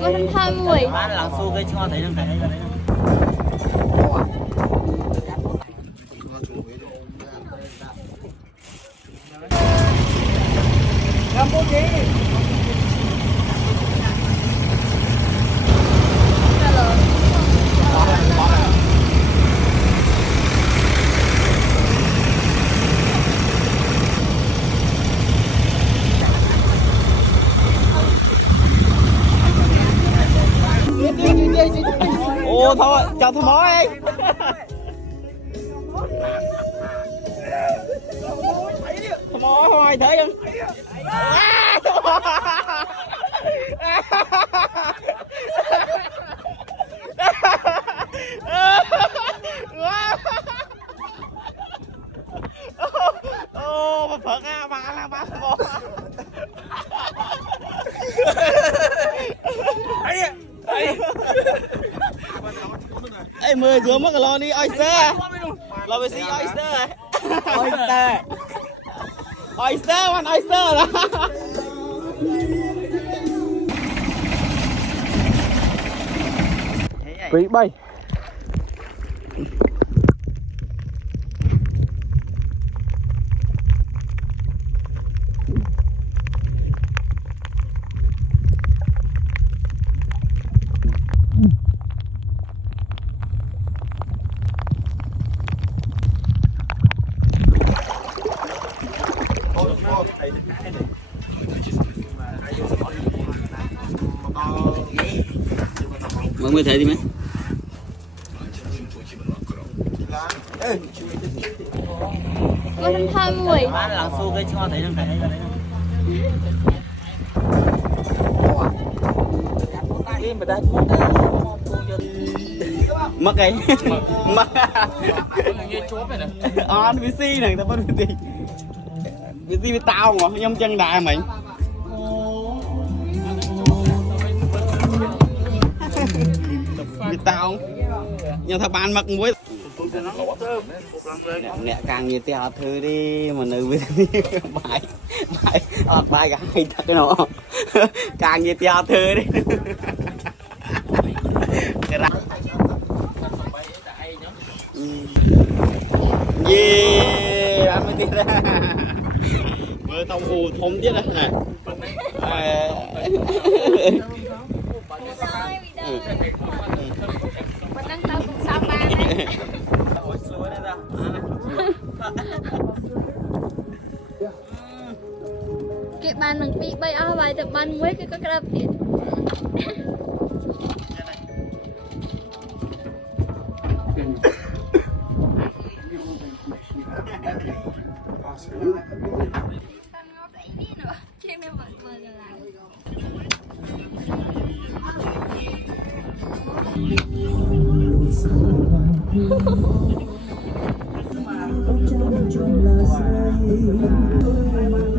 Có thằng thai mùi. Bán là xô cái cho thấy đang thấy đấy. Campuchia. Ô thôi, chào thằng mối. Thằng mối hoài thấy không? Ô, mà phật á, bà là bà thằng mối. Ê, mời xuống mất cái lon đi oyster. Lo về xí oyster. Oyster. Oyster, one oyster đó. Quý bay. Mọi người thấy đi mấy? Có thằng thai mùi. Bán là xô cái cho thấy đang thấy đấy. Mất cái mất on VC này ta bắt VC với tao mà nhông chân đài mày với tao nhưng thằng bạn mặc muối nè càng nhiều tiền thư đi mà nữ với bài bài bài cả hai thật cái nó càng nhiều tiền thư đi yeah anh mới tiền ra mới tông hù thông tiết này này Đang tao cũng sao ba đấy. Cái bàn nằng bị bay ao bài tập bàn muối cái đập điện.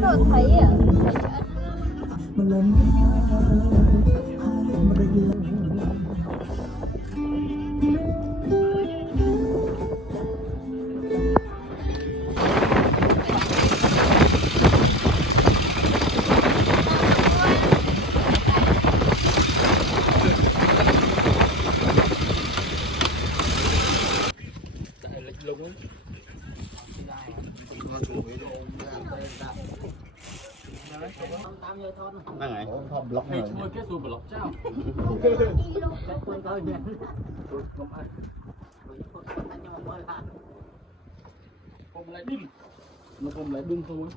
Tôi thấy à. Đang này. Block này. Cái số block trao. Không lại đinh. Nó không lại đinh thôi.